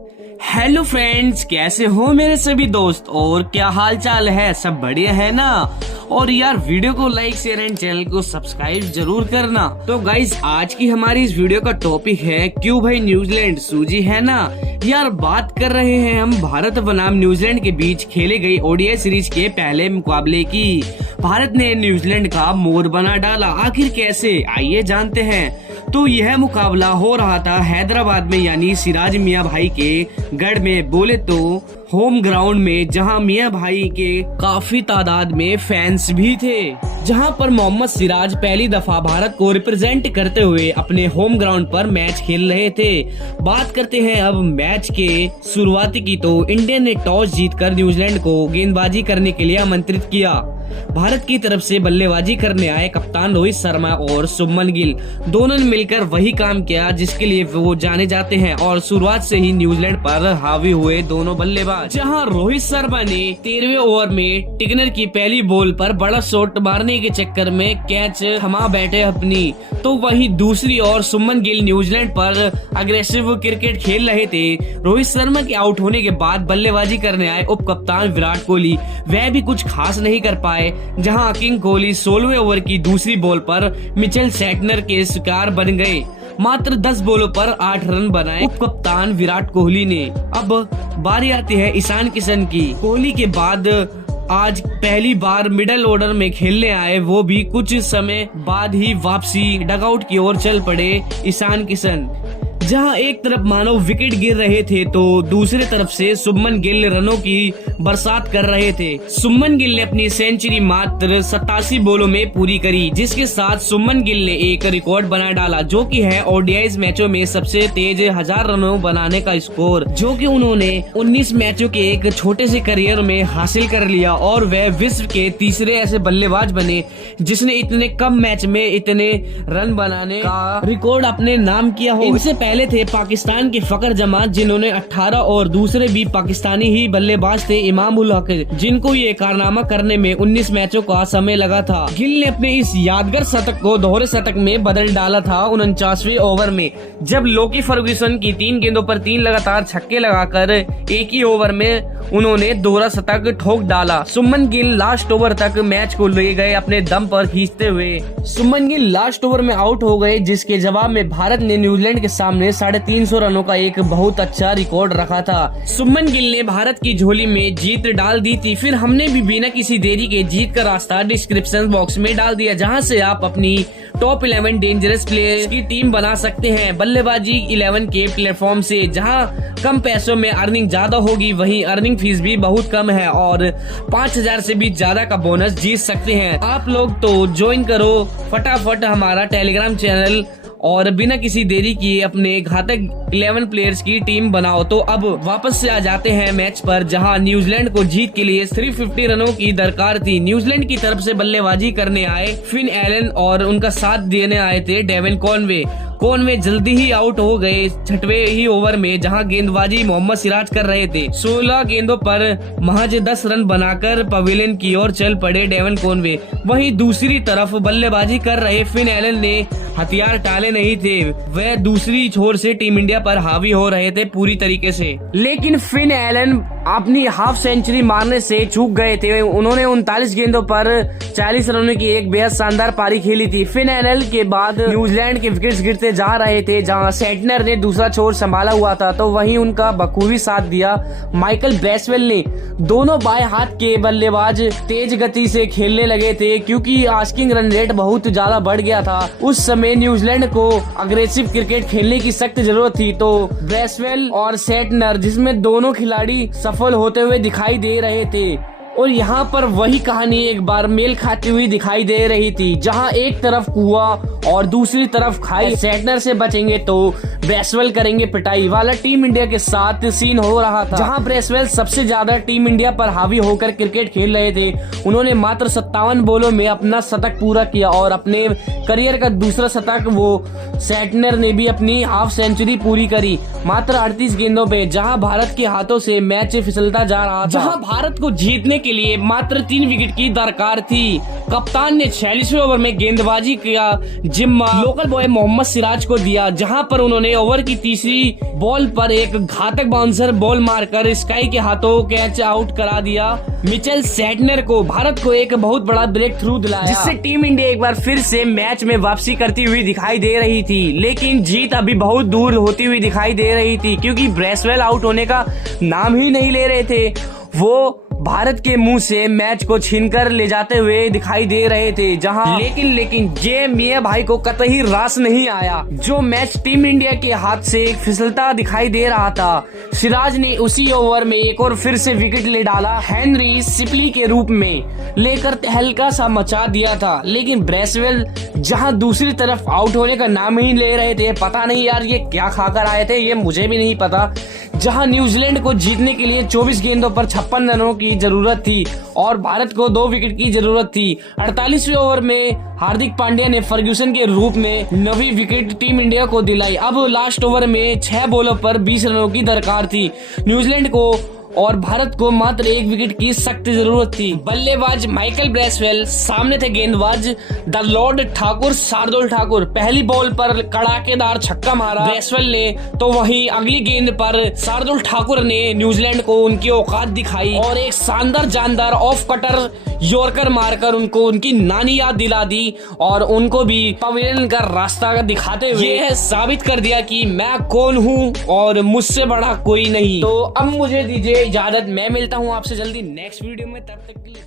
Hello friends, कैसे हो मेरे सभी दोस्त और क्या हाल चाल है? सब बढ़िया है ना? और यार वीडियो को लाइक शेयर एंड चैनल को सब्सक्राइब जरूर करना। तो गाइस, आज की हमारी इस वीडियो का टॉपिक है क्यों भाई न्यूजीलैंड सूजी है ना। यार बात कर रहे हैं हम भारत बनाम न्यूजीलैंड के बीच खेले गए ओडीआई सीरीज के पहले मुकाबले की। भारत ने न्यूजीलैंड का मोर बना डाला, आखिर कैसे, आइए जानते हैं। तो यह मुकाबला हो रहा था हैदराबाद में, यानी सिराज मियां भाई के गढ़ में, बोले तो होम ग्राउंड में, जहां मियां भाई के काफी तादाद में फैंस भी थे। जहां पर मोहम्मद सिराज पहली दफा भारत को रिप्रेजेंट करते हुए अपने होम ग्राउंड पर मैच खेल रहे थे। बात करते हैं अब मैच के शुरुआती की। तो इंडिया ने टॉस जीतकर न्यूजीलैंड को गेंदबाजी करने के लिए आमंत्रित किया। भारत की तरफ से बल्लेबाजी करने आए कप्तान रोहित शर्मा और शुभमन गिल, दोनों ने मिलकर वही काम किया जिसके लिए वो जाने जाते हैं और शुरुआत से ही न्यूजीलैंड पर हावी हुए दोनों बल्लेबाज। जहां रोहित शर्मा ने 13वें ओवर में टिगनर की पहली बॉल पर बड़ा शॉट मारने के चक्कर में कैच थमा बैठे अपनी, तो वहीं दूसरी ओर शुभमन गिल न्यूजीलैंड पर अग्रेसिव क्रिकेट खेल रहे थे। रोहित शर्मा के आउट होने के बाद बल्लेबाजी करने आए उप कप्तान विराट कोहली, वह भी कुछ खास नहीं कर पाए। जहां किंग कोहली 16वें ओवर की दूसरी बॉल पर मिचेल सैटनर के शिकार बन गए। मात्र 10 बॉलों पर 8 रन बनाए उप कप्तान विराट कोहली ने। अब बारी आती है ईशान किशन की। कोहली के बाद आज पहली बार मिडल ऑर्डर में खेलने आए, वो भी कुछ समय बाद ही वापसी डगआउट की ओर चल पड़े ईशान किशन। जहां एक तरफ मानो विकेट गिर रहे थे तो दूसरे तरफ से शुभमन गिल रनों की बरसात कर रहे थे। शुभमन गिल ने अपनी सेंचुरी मात्र 87 बॉलों में पूरी करी, जिसके साथ शुभमन गिल ने एक रिकॉर्ड बना डाला, जो कि है ओडीआई मैचों में सबसे तेज 1000 रनों बनाने का स्कोर, जो कि उन्होंने 19 मैचों के एक छोटे से करियर में हासिल कर लिया। और वह विश्व के तीसरे ऐसे बल्लेबाज बने जिसने इतने कम मैच में इतने रन बनाने का रिकॉर्ड अपने नाम किया हो। इनसे पहले थे पाकिस्तान के फकर जमान, जिन्होंने 18, और दूसरे भी पाकिस्तानी ही बल्लेबाज थे इमाम उल हक, जिनको ये कारनामा करने में 19 मैचों का समय लगा था। गिल ने अपने इस यादगार शतक को दोहरे शतक में बदल डाला था 49वें ओवर में, जब लोकी फर्गुसन की 3 गेंदों पर 3 लगातार छक्के लगाकर एक ही ओवर में उन्होंने दोहरा शतक ठोक डाला। शुभमन गिल लास्ट ओवर तक मैच को ले गए अपने दम पर खींचते हुए। शुभमन गिल लास्ट ओवर में आउट हो गए, जिसके जवाब में भारत ने न्यूजीलैंड के सामने 350 रनों का एक बहुत अच्छा रिकॉर्ड रखा था। शुभमन गिल ने भारत की झोली में जीत डाल दी थी। फिर हमने भी बिना किसी देरी के जीत का रास्ता डिस्क्रिप्शन बॉक्स में डाल दिया, जहां से आप अपनी टॉप 11 डेंजरस प्लेयर्स की टीम बना सकते हैं बल्लेबाजी 11 के प्लेटफॉर्म से। जहां कम पैसों में अर्निंग ज्यादा होगी, वहीं अर्निंग फीस भी बहुत कम है और 5000 से भी ज्यादा का बोनस जीत सकते हैं। आप लोग तो ज्वाइन करो फटाफट हमारा टेलीग्राम चैनल और बिना किसी देरी किए अपने घातक 11 प्लेयर्स की टीम बनाओ। तो अब वापस से आ जाते हैं मैच पर, जहां न्यूजीलैंड को जीत के लिए 350 रनों की दरकार थी। न्यूजीलैंड की तरफ से बल्लेबाजी करने आए फिन एलन और उनका साथ देने आए थे डेविन कॉनवे जल्दी ही आउट हो गए 6वें ही ओवर में, जहां गेंदबाजी मोहम्मद सिराज कर रहे थे। 16 गेंदों पर महज 10 रन बनाकर पवेलियन की ओर चल पड़े डेविन कॉनवे। वहीं दूसरी तरफ बल्लेबाजी कर रहे फिन एलन ने हथियार टाले नहीं थे, वह दूसरी छोर से टीम इंडिया पर हावी हो रहे थे पूरी तरीके से। लेकिन फिन एलन अपनी हाफ सेंचुरी मारने से चूक गए थे। उन्होंने 39 गेंदों पर 40 रनों की एक बेहद शानदार पारी खेली थी। फिन एलन के बाद न्यूजीलैंड के विकेट्स गिरते जा रहे थे, जहां सैटनर ने दूसरा छोर संभाला हुआ था, तो वहीं उनका बखूबी साथ दिया माइकल ब्रेसवेल ने। दोनों बाएं हाथ के बल्लेबाज तेज गति से खेलने लगे थे, क्योंकि आस्किंग रन रेट बहुत ज्यादा बढ़ गया था। उस समय न्यूजीलैंड को अग्रेसिव क्रिकेट खेलने की सख्त जरूरत थी, तो ब्रेसवेल और सैटनर, जिसमें दोनों खिलाड़ी सफल होते हुए दिखाई दे रहे थे। और यहाँ पर वही कहानी एक बार मेल खाती हुई दिखाई दे रही थी, जहाँ एक तरफ कुआं और दूसरी तरफ खाई। सैटनर से बचेंगे तो ब्रेसवेल करेंगे पिटाई वाला टीम इंडिया के साथ सीन हो रहा था, जहाँ ब्रेसवेल सबसे ज्यादा टीम इंडिया पर हावी होकर क्रिकेट खेल रहे थे। उन्होंने मात्र 57 बॉलों में अपना शतक पूरा किया और अपने करियर का दूसरा शतक वो सेटनर ने भी अपनी हाफ सेंचुरी पूरी करी मात्र 38 गेंदों पे, जहां भारत के हाथों से मैच फिसलता जा रहा था, जहां भारत को जीतने के लिए मात्र 3 विकेट की दरकार थी। कप्तान ने 46वें ओवर में गेंदबाजी का जिम्मा लोकल बॉय मोहम्मद सिराज को दिया, जहां पर उन्होंने ओवर की तीसरी बॉल पर एक घातक बाउंसर बॉल मारकर स्काई के हाथों कैच आउट करा दिया मिचेल सेटनर को। भारत को एक बहुत बड़ा ब्रेक थ्रू दिलाया, जिससे टीम इंडिया एक बार फिर से मैच में वापसी करती हुई दिखाई दे रही थी। लेकिन जीत अभी बहुत दूर होती हुई दिखाई दे रही थी, क्योंकि ब्रेसवेल आउट होने का नाम ही नहीं ले रहे थे। वो भारत के मुंह से मैच को छीनकर ले जाते हुए दिखाई दे रहे थे, जहां लेकिन जे मियां भाई को कतई रास नहीं आया। जो मैच टीम इंडिया के हाथ से फिसलता दिखाई दे रहा था, सिराज ने उसी ओवर में एक और फिर से विकेट ले डाला, हेनरी सिपली के रूप में लेकर तहलका सा मचा दिया था। लेकिन ब्रेसवेल जहां दूसरी तरफ आउट होने का नाम ही ले रहे थे, पता नहीं यार ये क्या खाकर आए थे, ये मुझे भी नहीं पता। जहां न्यूजीलैंड को जीतने के लिए 24 गेंदों पर 56 रनों की जरूरत थी और भारत को 2 विकेट की जरूरत थी। 48वें ओवर में हार्दिक पांड्या ने फर्ग्यूसन के रूप में 9वीं विकेट टीम इंडिया को दिलाई। अब लास्ट ओवर में 6 बॉलों पर 20 रनों की दरकार थी न्यूजीलैंड को, और भारत को मात्र 1 विकेट की सख्त जरूरत थी। बल्लेबाज माइकल ब्रेसवेल, सामने थे गेंदबाज द लॉर्ड ठाकुर शार्दुल ठाकुर। पहली बॉल पर कड़ाकेदार छक्का मारा ब्रेसवेल ने, तो वहीं अगली गेंद पर शार्दुल ठाकुर ने न्यूजीलैंड को उनकी औकात दिखाई और एक शानदार जानदार ऑफ कटर यॉर्कर मारकर उनको उनकी नानी याद दिला दी और उनको भी पवेलियन का रास्ता दिखाते हुए ये साबित कर दिया कि मैं कौन हूँ और मुझसे बड़ा कोई नहीं। तो अब मुझे दीजिए इजाजत, मैं मिलता हूँ आपसे जल्दी नेक्स्ट वीडियो में, तब तक के लिए